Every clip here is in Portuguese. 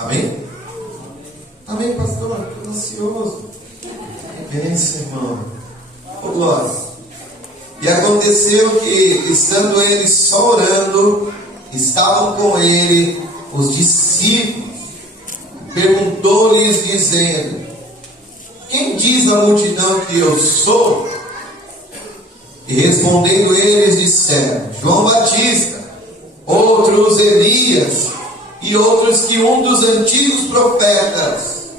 Amém? Amém, pastor? Estou ansioso. Bênção, irmão. Ô, glória. E aconteceu que, estando ele só orando, estavam com ele os discípulos. Perguntou-lhes, dizendo: quem diz a multidão que eu sou? E respondendo eles, disseram: João Batista, outros Elias, e outros que um dos antigos profetas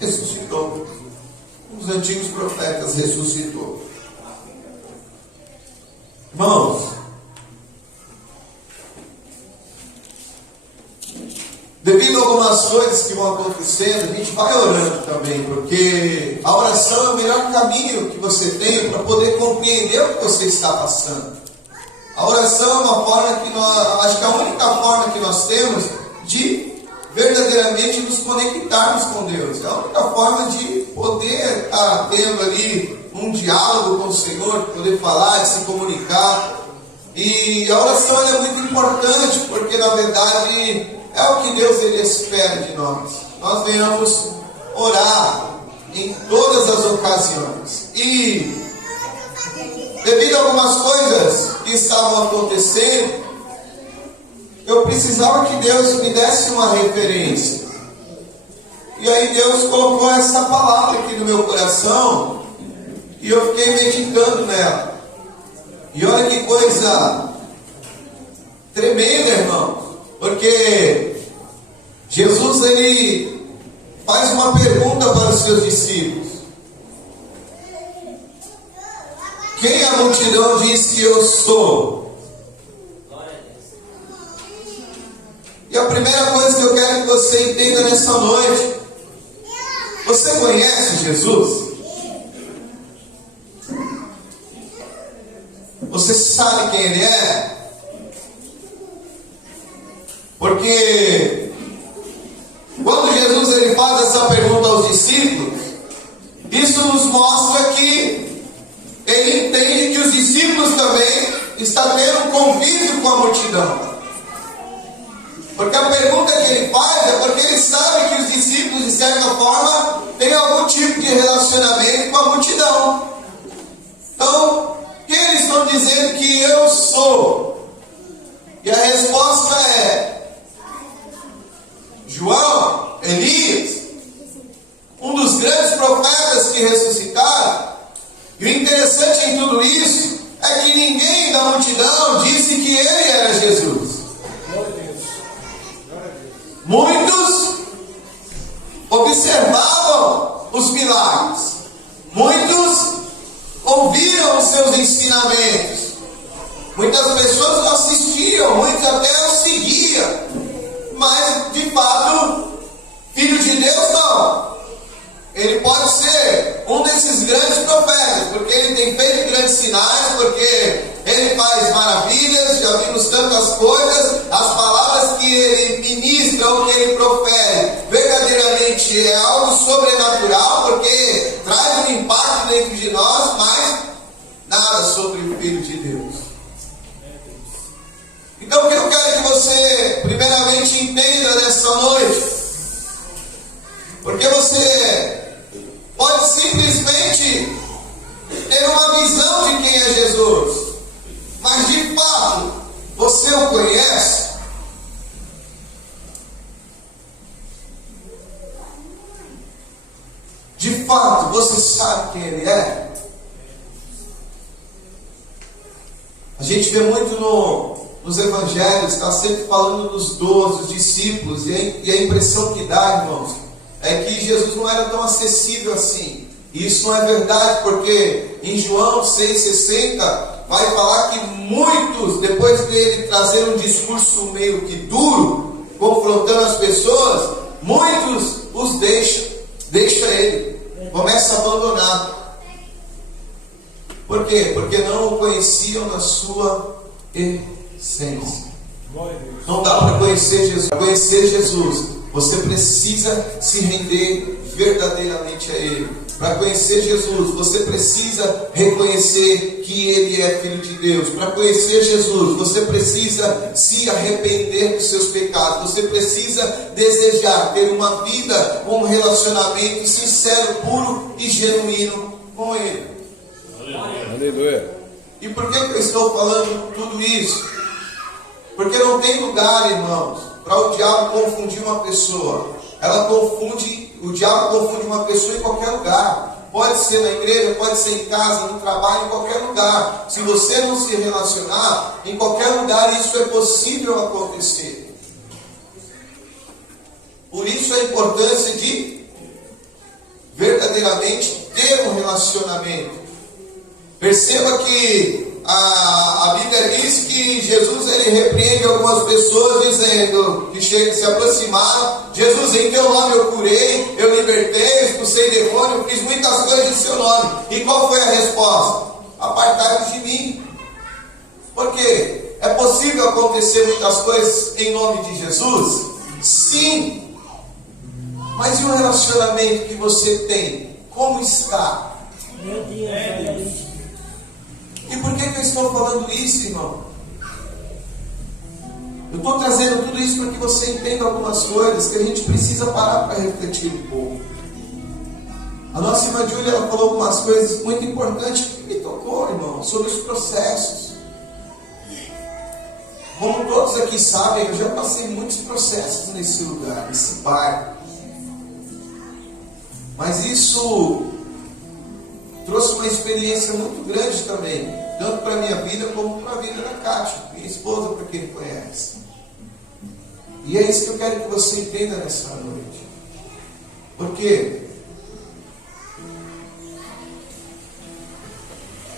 ressuscitou. Um dos antigos profetas ressuscitou. Irmãos, devido a algumas coisas que vão acontecendo, a gente vai orando também, porque a oração é o melhor caminho que você tem para poder compreender o que você está passando. A oração é uma forma que acho que é a única forma que nós temos de verdadeiramente nos conectarmos com Deus. É a única forma de poder estar tendo ali um diálogo com o Senhor, de poder falar, de se comunicar. E a oração é muito importante, porque na verdade é o que Deus ele espera de nós. Nós venhamos orar em todas as ocasiões. E devido a algumas coisas que estavam acontecendo, eu precisava que Deus me desse uma referência. E aí Deus colocou essa palavra aqui no meu coração, e eu fiquei meditando nela. E olha que coisa tremenda, irmão. Porque Jesus ele faz uma pergunta para os seus discípulos: quem a multidão diz que eu sou? E a primeira coisa que eu quero que você entenda nessa noite: você conhece Jesus? Você sabe quem Ele é? Porque quando Jesus ele faz essa pergunta aos discípulos, isso nos mostra que Ele entende que os discípulos também estão tendo um convívio com a multidão. Porque a pergunta que Ele faz é porque Ele sabe que os discípulos, de certa forma, têm algum tipo de relacionamento com a multidão. Então, quem eles estão dizendo que eu sou? E a resposta é João, Elias, um dos grandes profetas que ressuscitaram. E o interessante em tudo isso é que ninguém da multidão disse que ele era Jesus. Muitos observavam os milagres, muitos ouviram os seus ensinamentos, muitas pessoas o assistiam, muitos até o seguiam, mas de fato, filho de Deus não. Ele pode ser um desses grandes profetas, porque ele tem feito grandes sinais, porque ele faz maravilhas, já vimos tantas coisas. As palavras que ele ministra ou que ele profere verdadeiramente é algo sobrenatural, porque traz um impacto dentro de nós, mas nada sobre o Filho de Deus. Então o que eu quero que você primeiramente entenda nessa noite, porque você pode simplesmente ter uma visão de quem é Jesus, mas de fato você o conhece? De fato você sabe quem Ele é? A gente vê muito nos evangelhos, está sempre falando dos 12, dos discípulos, e a impressão que dá, irmãos, é que Jesus não era tão acessível assim. E isso não é verdade, porque em João 6,60 vai falar que muitos, depois dele trazer um discurso meio que duro, confrontando as pessoas, muitos os deixa ele, começa a abandonar. Por quê? Porque não o conheciam na sua essência. Não dá para conhecer Jesus. Para conhecer Jesus, você precisa se render verdadeiramente a Ele. Para conhecer Jesus, você precisa reconhecer que Ele é Filho de Deus. Para conhecer Jesus, você precisa se arrepender dos seus pecados. Você precisa desejar ter uma vida, um relacionamento sincero, puro e genuíno com Ele. Aleluia. E por que eu estou falando tudo isso? Porque não tem lugar, irmãos, para o diabo confundir uma pessoa. O diabo confunde uma pessoa em qualquer lugar. Pode ser na igreja, pode ser em casa, no trabalho, em qualquer lugar. Se você não se relacionar, em qualquer lugar isso é possível acontecer. Por isso a importância de verdadeiramente ter um relacionamento. Perceba que a Bíblia diz que Jesus ele repreende algumas pessoas dizendo que se aproximaram. Jesus, em teu nome eu curei, eu libertei, expulsei demônio, eu fiz muitas coisas em seu nome. E qual foi a resposta? Apartai-vos de mim. Por quê? É possível acontecer muitas coisas em nome de Jesus? Sim. Mas e o relacionamento que você tem? Como está? Meu Deus. E por que eu estou falando isso, irmão? Eu estou trazendo tudo isso para que você entenda algumas coisas que a gente precisa parar para refletir um pouco. A nossa irmã Júlia ela falou algumas coisas muito importantes que me tocou, irmão, sobre os processos. Como todos aqui sabem, eu já passei muitos processos nesse lugar, nesse bairro. Mas isso trouxe uma experiência muito grande também, tanto para a minha vida como para a vida da Kátia, minha esposa, para quem conhece. E é isso que eu quero que você entenda nessa noite. Porque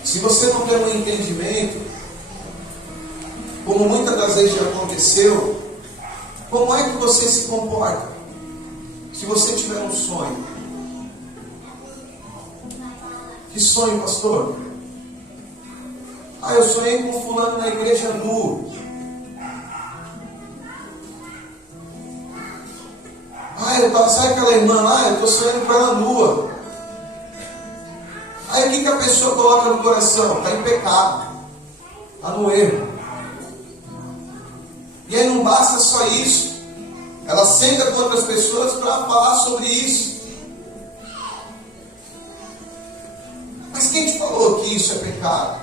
se você não tem um entendimento, como muitas das vezes já aconteceu, como é que você se comporta? Se você tiver um sonho. Que sonho, pastor? Eu sonhei com fulano na igreja nu. Sabe aquela irmã lá? Eu estou sonhando com ela nua. Aí o que a pessoa coloca no coração? Está em pecado. Está no erro. E aí não basta só isso. Ela senta com outras pessoas para falar sobre isso. Mas quem te falou que isso é pecado?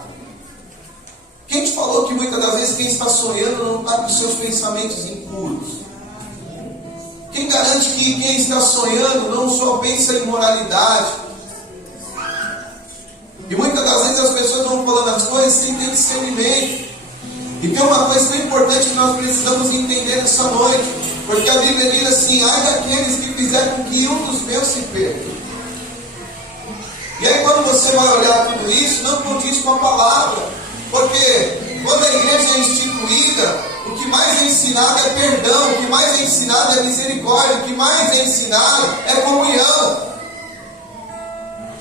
Quem te falou que muitas das vezes quem está sonhando não está com seus pensamentos impuros? Quem garante que quem está sonhando não só pensa em moralidade? E muitas das vezes as pessoas vão falando as coisas sem ter discernimento. E tem uma coisa tão importante que nós precisamos entender nessa noite. Porque a Bíblia diz assim: ai daqueles que fizeram com que um dos meus se perca. E aí quando você vai olhar tudo isso, não condiz com a palavra. Porque quando a igreja é instituída, o que mais é ensinado é perdão, o que mais é ensinado é misericórdia, o que mais é ensinado é comunhão.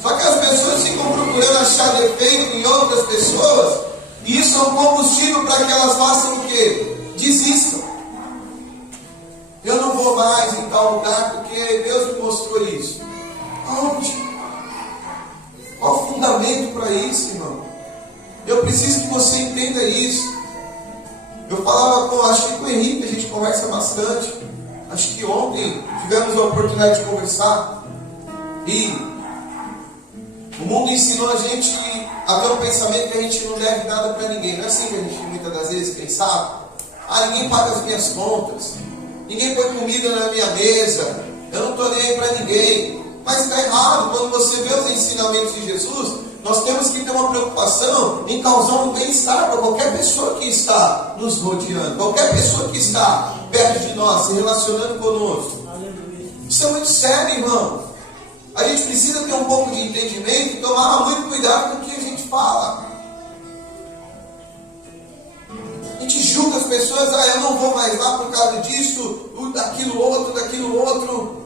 Só que as pessoas ficam procurando achar defeito em outras pessoas, e isso é um combustível para que elas façam o quê? Desistam. Eu não vou mais em tal lugar porque Deus me mostrou isso. Aonde? Qual o fundamento para isso, irmão? Eu preciso que você entenda isso. Eu falava acho que com o Henrique, a gente conversa bastante. Acho que ontem tivemos a oportunidade de conversar. E o mundo ensinou a gente a ter um pensamento que a gente não deve nada para ninguém. Não é assim que a gente muitas das vezes pensava? Ninguém paga as minhas contas. Ninguém põe comida na minha mesa. Eu não estou nem aí para ninguém. Mas está errado. Quando você vê os ensinamentos de Jesus, nós temos que ter uma preocupação em causar um bem-estar para qualquer pessoa que está nos rodeando, qualquer pessoa que está perto de nós, se relacionando conosco. Isso é muito sério, irmão. A gente precisa ter um pouco de entendimento e tomar muito cuidado com o que a gente fala. A gente julga as pessoas: eu não vou mais lá por causa disso, daquilo outro.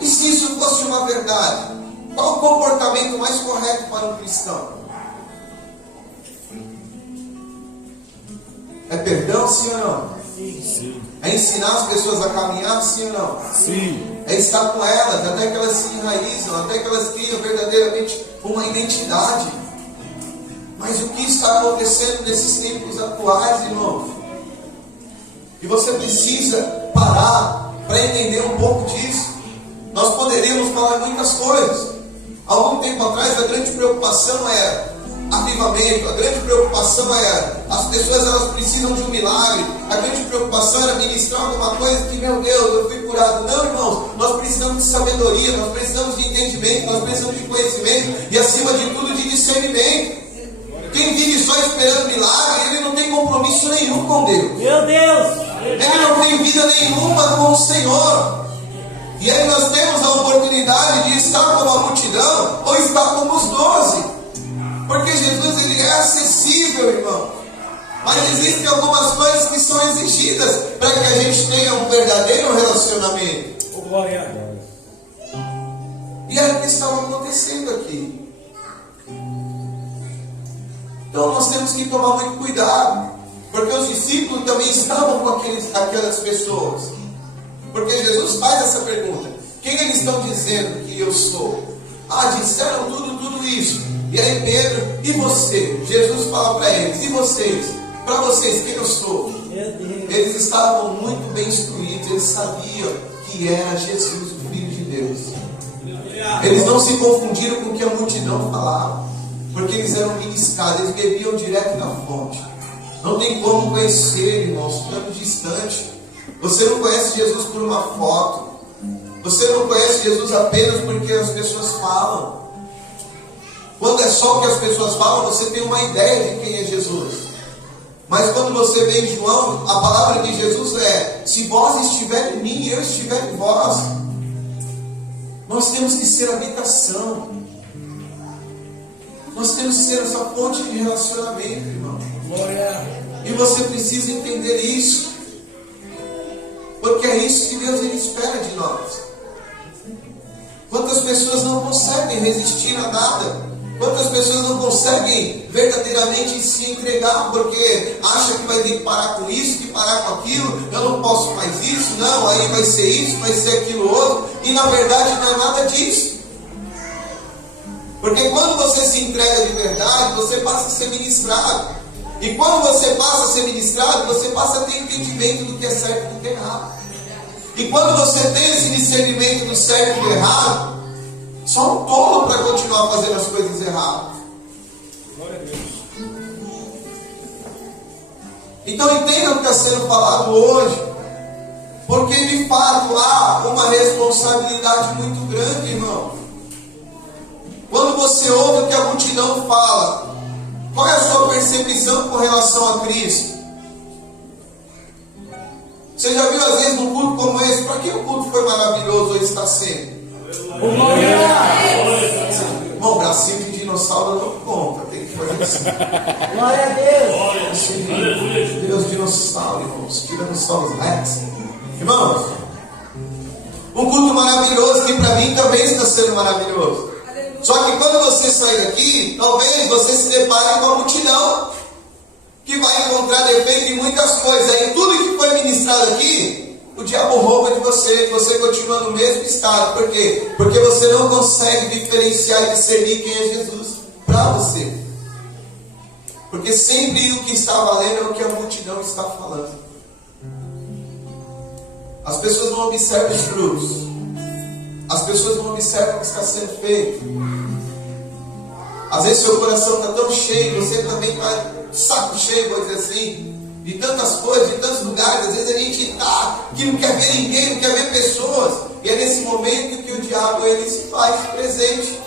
E se isso fosse uma verdade? Qual o comportamento mais correto para um cristão? É perdão, sim ou não? Sim. É ensinar as pessoas a caminhar, sim ou não? Sim. É estar com elas, até que elas se enraizam, até que elas criam verdadeiramente uma identidade. Mas o que está acontecendo nesses tempos atuais, irmãos? E você precisa parar para entender um pouco disso. Nós poderíamos falar muitas coisas. Algum tempo atrás, a grande preocupação era avivamento, a grande preocupação era as pessoas elas precisam de um milagre, a grande preocupação era ministrar alguma coisa que, meu Deus, eu fui curado. Não, irmãos, nós precisamos de sabedoria, nós precisamos de entendimento, nós precisamos de conhecimento e, acima de tudo, de discernimento. Quem vive só esperando milagre, ele não tem compromisso nenhum com Deus. Meu Deus! Ele não tem vida nenhuma com o Senhor. E aí nós temos a oportunidade de estar como a multidão ou estar como os 12. Porque Jesus ele é acessível, irmão. Mas existem algumas coisas que são exigidas para que a gente tenha um verdadeiro relacionamento. Glória! E era o que estava acontecendo aqui. Então nós temos que tomar muito cuidado, porque os discípulos também estavam com aquelas pessoas. Porque Jesus faz essa pergunta: quem eles estão dizendo que eu sou? Ah, disseram tudo isso. E aí Pedro, e você? Jesus fala para eles: e vocês? Para vocês, quem eu sou? Meu Deus! Eles estavam muito bem instruídos, eles sabiam que era Jesus, o Filho de Deus. Eles não se confundiram com o que a multidão falava, porque eles eram ministrados, eles bebiam direto da fonte. Não tem como conhecer, irmãos, estando distante. Você não conhece Jesus por uma foto. Você não conhece Jesus apenas porque as pessoas falam. Quando é só o que as pessoas falam, você tem uma ideia de quem é Jesus. Mas quando você vê em João, a palavra de Jesus é: se vós estiver em mim e eu estiver em vós. Nós temos que ser habitação. Nós temos que ser essa fonte de relacionamento, irmão. Glória! E você precisa entender isso. Porque é isso que Deus ele espera de nós. Quantas pessoas não conseguem resistir a nada? Quantas pessoas não conseguem verdadeiramente se entregar porque acha que vai ter que parar com isso, que parar com aquilo, eu não posso mais isso, não, aí vai ser isso, vai ser aquilo outro, e na verdade não é nada disso. Porque quando você se entrega de verdade, você passa a ser ministrado. E quando você passa a ser ministrado, você passa a ter entendimento do que é certo e do que é errado. E quando você tem esse discernimento do certo e do errado, só um tolo para continuar fazendo as coisas erradas. Glória a Deus! Então entenda o que está sendo falado hoje. Porque de fato há uma responsabilidade muito grande, irmão. Quando você ouve o que a multidão fala, qual é a sua percepção com relação a Cristo? Você já viu às vezes num culto como esse? Para que o culto foi maravilhoso hoje está sendo? Irmão, bracinho de dinossauro não conta, tem que fazer assim. Glória a Deus! Deus, dinossauro, irmãos, tiranossauros rex. Irmãos, um culto maravilhoso que para mim também está sendo maravilhoso. Só que quando você sair daqui, talvez você se depare com a multidão que vai encontrar defeito em muitas coisas. Aí tudo que foi ministrado aqui, o diabo rouba de você continua no mesmo estado. Por quê? Porque você não consegue diferenciar e discernir quem é Jesus para você. Porque sempre o que está valendo é o que a multidão está falando. As pessoas não observam os frutos. As pessoas não observam o que está sendo feito. Às vezes seu coração está tão cheio, você também está saco cheio, vou dizer assim, de tantas coisas, de tantos lugares. Às vezes a gente está que não quer ver ninguém, não quer ver pessoas. E é nesse momento que o diabo ele se faz presente.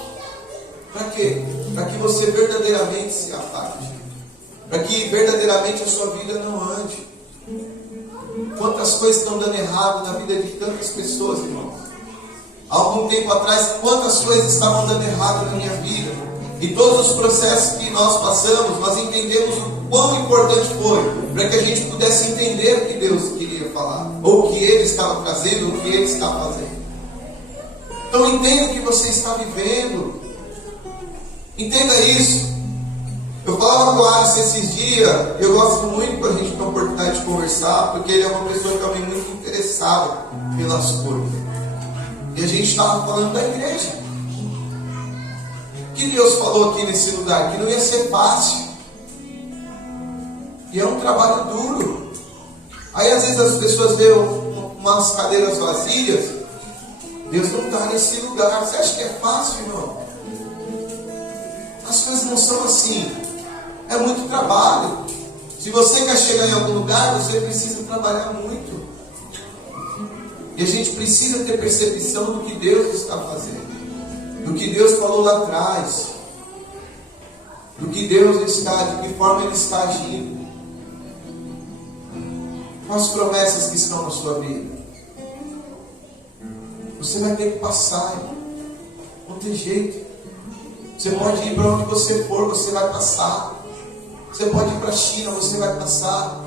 Para quê? Para que você verdadeiramente se afaste. Para que verdadeiramente a sua vida não ande. Quantas coisas estão dando errado na vida de tantas pessoas, irmãos. Há algum tempo atrás, quantas coisas estavam dando errado na minha vida. E todos os processos que nós passamos, nós entendemos o quão importante foi para que a gente pudesse entender o que Deus queria falar, ou o que Ele estava trazendo, o que Ele está fazendo. Então entenda o que você está vivendo. Entenda isso. Eu Eu falava com o Alisson esses dias, eu gosto muito quando a gente tem a oportunidade de conversar, porque ele é uma pessoa também muito interessada pelas coisas. E a gente estava falando da igreja. O que Deus falou aqui nesse lugar? Que não ia ser fácil. E é um trabalho duro. Aí às vezes as pessoas veem umas cadeiras vazias. Deus não está nesse lugar. Você acha que é fácil, irmão? As coisas não são assim. É muito trabalho. Se você quer chegar em algum lugar, você precisa trabalhar muito. E a gente precisa ter percepção do que Deus está fazendo, do que Deus falou lá atrás, do que Deus está, de que forma Ele está agindo. Quais as promessas que estão na sua vida? Você vai ter que passar, irmão. Não tem jeito. Você pode ir para onde você for, você vai passar. Você pode ir para a China, você vai passar.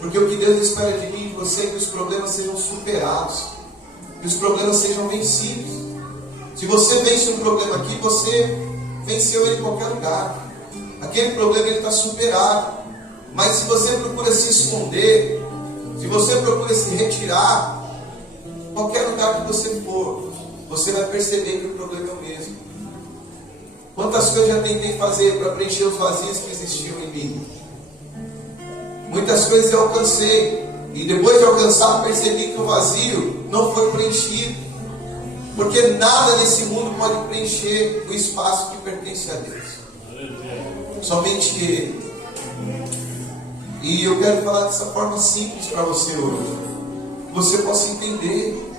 Porque o que Deus espera de mim e de você é que os problemas sejam superados, que os problemas sejam vencidos. Se você vence um problema aqui, você venceu ele em qualquer lugar. Aquele problema está superado. Mas se você procura se esconder, se você procura se retirar, qualquer lugar que você for, você vai perceber que o problema é o mesmo. Quantas coisas eu já tentei fazer para preencher os vazios que existiam em mim? Muitas coisas eu alcancei. E depois de alcançar, percebi que o vazio não foi preenchido. Porque nada nesse mundo pode preencher o espaço que pertence a Deus. Somente Ele. E eu quero falar dessa forma simples para você hoje. Que você possa entender.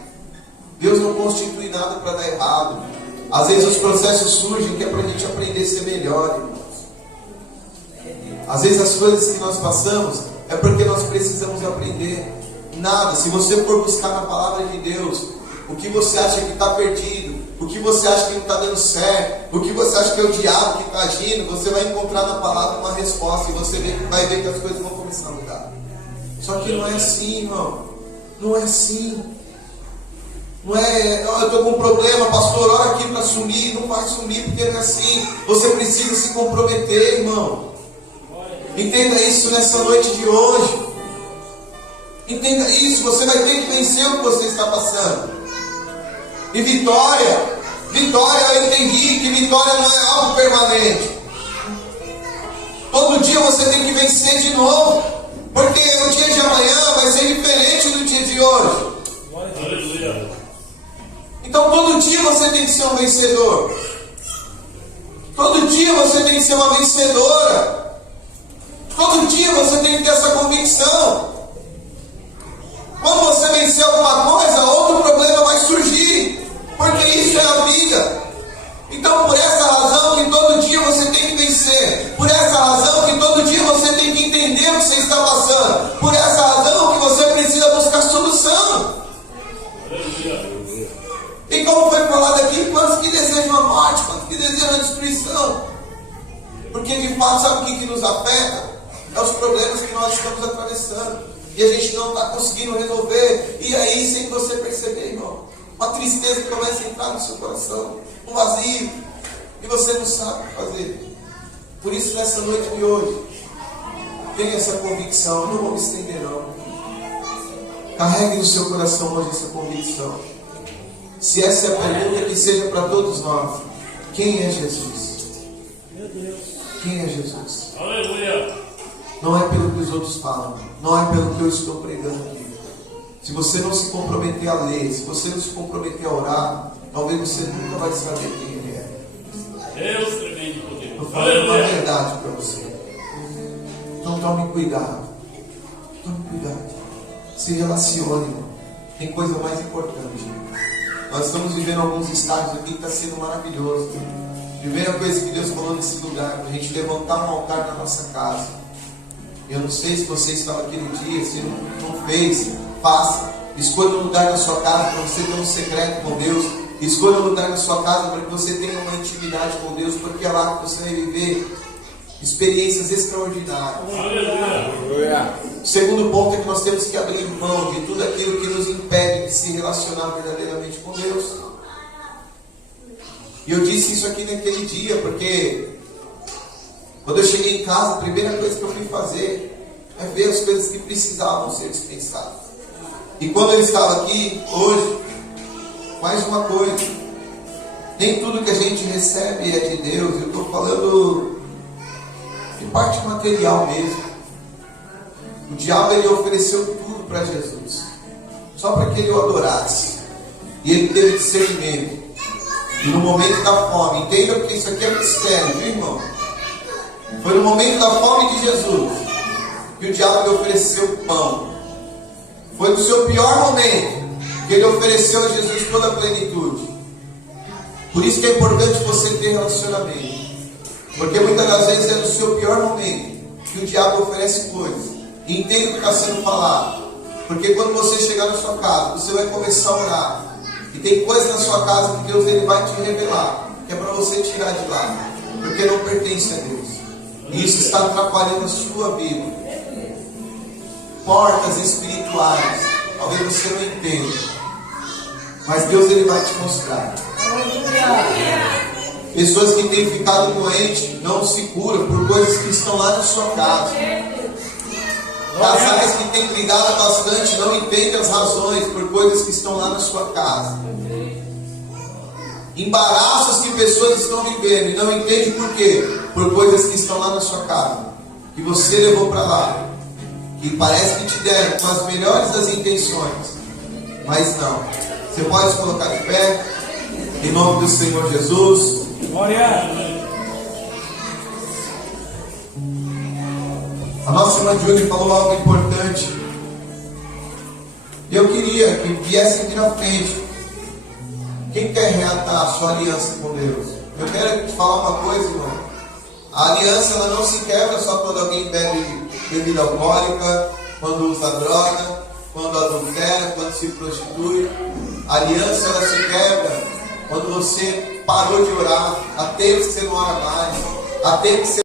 Deus não constitui nada para dar errado. Às vezes os processos surgem que é para a gente aprender a ser melhor, irmãos. Às vezes as coisas que nós passamos é porque nós precisamos aprender. Nada, se você for buscar na palavra de Deus, o que você acha que está perdido, o que você acha que não está dando certo, o que você acha que é o diabo que está agindo, você vai encontrar na palavra uma resposta e você vai ver que as coisas vão começar a mudar. Só que não é assim, irmão. Não é assim. Não é, eu estou com um problema, pastor, ora aqui para sumir. Não vai sumir porque não é assim. Você precisa se comprometer, irmão. Entenda isso nessa noite de hoje. Entenda isso, você vai ter que vencer o que você está passando. E vitória, eu entendi que vitória não é algo permanente. Todo dia você tem que vencer de novo, porque o dia de amanhã vai ser diferente do dia de hoje. Então todo dia você tem que ser um vencedor. Todo dia você tem que ser uma vencedora. Todo dia você tem que ter essa convicção. Quando você vencer alguma coisa, outro problema vai surgir. Porque isso é a vida. Então por essa razão que todo dia você tem que vencer. Por essa razão que todo dia você tem que entender o que você está passando. Por essa razão que você precisa buscar solução. E como foi falado aqui, quantos que desejam a morte, quantos que desejam a destruição? Porque de fato, sabe o que nos afeta? É os problemas que nós estamos atravessando. E a gente não está conseguindo resolver. E aí, sem você perceber, irmão, uma tristeza que começa a entrar no seu coração, um vazio, e você não sabe o que fazer. Por isso, nessa noite de hoje, tenha essa convicção. Eu não vou me estender, não. Carregue no seu coração hoje essa convicção. Se essa é a pergunta, que seja para todos nós: quem é Jesus? Meu Deus. Quem é Jesus? Aleluia. Não é pelo que os outros falam, não é pelo que eu estou pregando aqui. Se você não se comprometer a ler, se você não se comprometer a orar, talvez você nunca vai saber quem Ele é. Deus tremendo poder. Eu falo uma verdade para você. Então tome cuidado. Tome cuidado. Se relacione, irmão. Tem coisa mais importante. Nós estamos vivendo alguns estágios aqui que está sendo maravilhoso. Primeira coisa que Deus falou nesse lugar, para a gente levantar um altar na nossa casa. Eu não sei se você estava aqui no dia, se não fez, faça. Escolha um lugar na sua casa para você ter um secreto com Deus. Escolha um lugar na sua casa para que você tenha uma intimidade com Deus, porque é lá que você vai viver experiências extraordinárias. Aleluia. O segundo ponto é que nós temos que abrir mão de tudo aquilo que nos impede de se relacionar verdadeiramente com Deus. E eu disse isso aqui naquele dia, porque Quando eu cheguei em casa, a primeira coisa que eu fui fazer é ver as coisas que precisavam ser dispensadas. E quando eu estava aqui, hoje, mais uma coisa. Nem tudo que a gente recebe é de Deus. Eu estou falando de parte material mesmo. O diabo, ele ofereceu tudo para Jesus, só para que ele o adorasse. E ele teve discernimento. E no momento da fome, entenda porque isso aqui é mistério, viu, irmão? Foi no momento da fome de Jesus que o diabo lhe ofereceu pão. Foi no seu pior momento que ele ofereceu a Jesus toda a plenitude. Por isso que é importante você ter relacionamento. Porque muitas das vezes é no seu pior momento que o diabo oferece coisas. E entenda o que está sendo falado. Porque quando você chegar na sua casa, você vai começar a orar. E tem coisas na sua casa que Deus ele vai te revelar, que é para você tirar de lá. Porque não pertence a Deus. E isso está atrapalhando a sua vida. Portas espirituais. Talvez você não entenda. Mas Deus ele vai te mostrar. Pessoas que têm ficado doentes não se curam por coisas que estão lá na sua casa. Casais que têm brigado bastante não entendem as razões por coisas que estão lá na sua casa. Embaraços que pessoas estão vivendo e não entendem por quê? Por coisas que estão lá na sua casa, que você levou para lá, que parece que te deram com as melhores das intenções, mas não. Você pode se colocar de pé, em nome do Senhor Jesus. Glória. A nossa irmã Júlia falou algo importante. Eu queria que viesse aqui na frente. Quem quer reatar a sua aliança com Deus? Eu quero te falar uma coisa, irmão. A aliança ela não se quebra só quando alguém bebe bebida alcoólica, quando usa droga, quando adultera, quando se prostitui. A aliança ela se quebra quando você parou de orar, há tempos que você não ora mais, há tempos que você